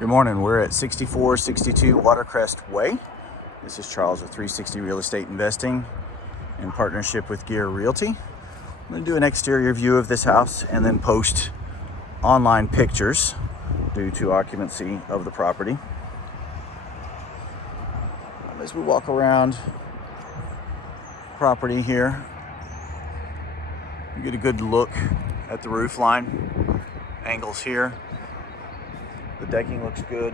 Good morning. We're at 6462 Watercrest Way. This is Charles with 360 Real Estate Investing in partnership with Gear Realty. I'm going to do an exterior view of this house and then post online pictures due to occupancy of the property. As we walk around property here, you get a good look at the roof line, angles here. The decking looks good,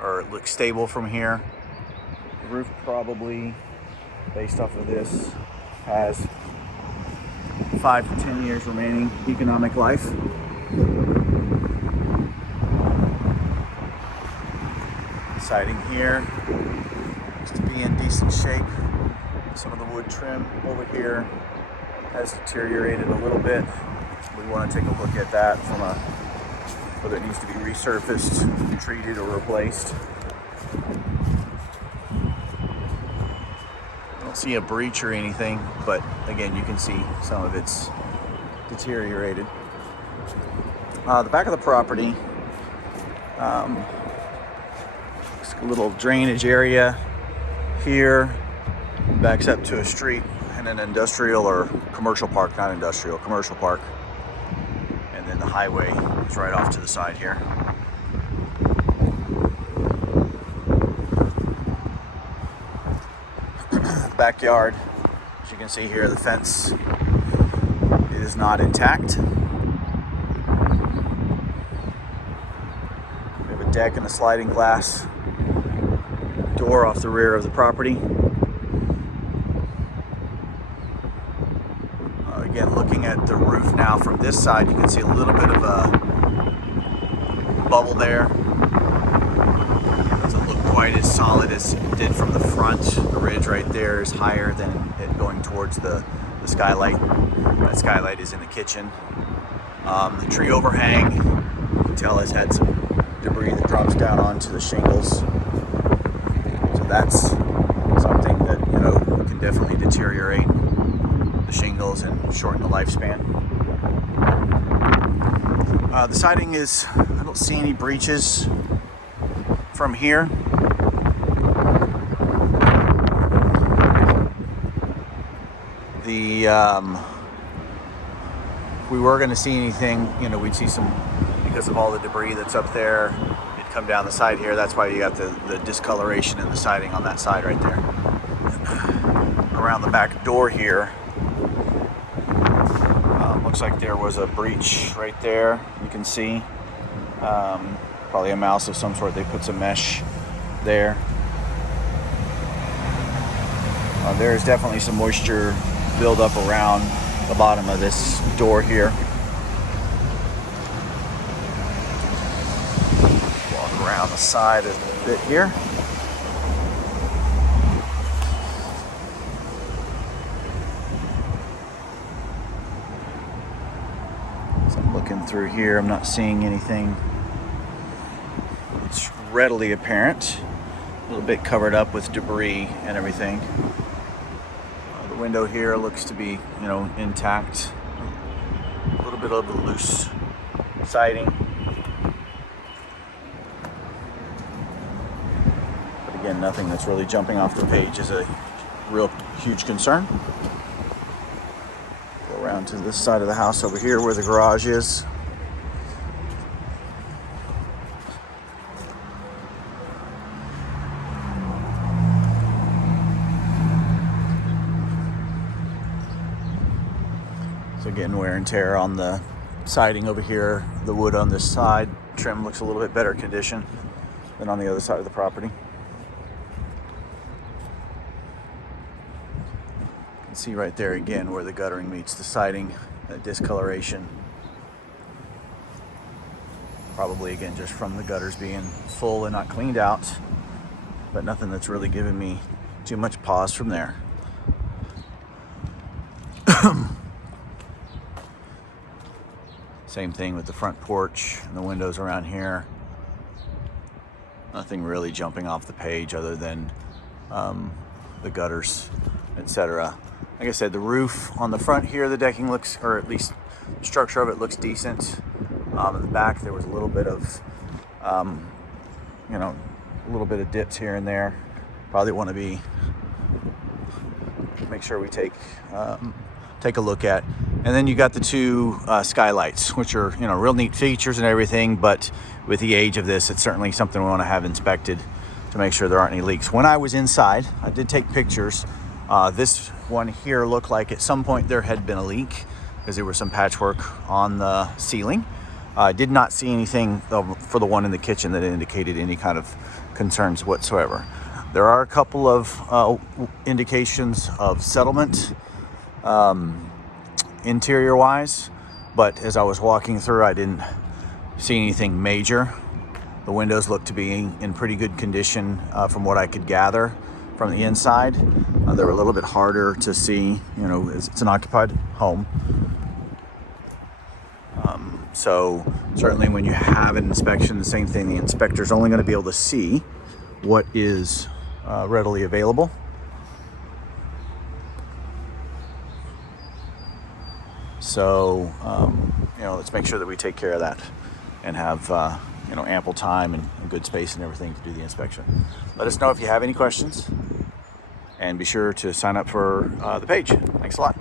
or it looks stable from here. The roof probably, based off of this, has 5 to 10 years remaining economic life. Siding here looks to be in decent shape. Some of the wood trim over here has deteriorated a little bit. We want to take a look at that from whether it needs to be resurfaced, treated, or replaced. I don't see a breach or anything, but again, you can see some of it's deteriorated. The back of the property, it's a little drainage area here, backs up to a street and an industrial or commercial park, not industrial, commercial park. And then the highway is right off to the side here. Backyard, as you can see here, the fence is not intact. We have a deck and a sliding glass door off the rear of the property. Again, looking at the roof now from this side, you can see a little bit of a bubble there. It doesn't look quite as solid as it did from the front. The ridge right there is higher than it going towards the skylight. That skylight is in the kitchen. The tree overhang, you can tell, has had some debris that drops down onto the shingles. So that's something that, can definitely deteriorate shingles and shorten the lifespan. The siding is, I don't see any breaches from here. If we were going to see anything, we'd see some, because of all the debris that's up there, it'd come down the side here. That's why you got the discoloration in the siding on that side right there. Around the back door here, looks like there was a breach right there. You can see probably a mouse of some sort. They put some mesh there. There's definitely some moisture buildup around the bottom of this door here. Walk around the side a bit here. Looking through here, I'm not seeing anything that's readily apparent. A little bit covered up with debris and everything. The window here looks to be, intact. A little bit of a loose siding. But again, nothing that's really jumping off the page is a real huge concern. Around to this side of the house over here where the garage is. So getting wear and tear on the siding over here. The wood on this side, trim looks a little bit better condition than on the other side of the property. See right there again where the guttering meets the siding, that discoloration. Probably again just from the gutters being full and not cleaned out, but nothing that's really given me too much pause from there. Same thing with the front porch and the windows around here. Nothing really jumping off the page other than the gutters, etc. Like I said, the roof on the front here, the decking looks, or at least the structure of it looks decent. In the back, there was a little bit of, you know, a little bit of dips here and there. Probably want to make sure we take a look at. And then you got the two skylights, which are, you know, real neat features and everything, but with the age of this, it's certainly something we want to have inspected to make sure there aren't any leaks. When I was inside, I did take pictures. This one here looked like at some point there had been a leak because there was some patchwork on the ceiling. I did not see anything for the one in the kitchen that indicated any kind of concerns whatsoever. There are a couple of indications of settlement interior wise, but as I was walking through, I didn't see anything major. The windows look to be in pretty good condition from what I could gather from the inside. They're a little bit harder to see, you know, it's an occupied home. So certainly when you have an inspection, the same thing, the inspector's only going to be able to see what is readily available. So, you know, let's make sure that we take care of that and have, you know, ample time and good space and everything to do the inspection. Let us know if you have any questions, and be sure to sign up for the page. Thanks a lot.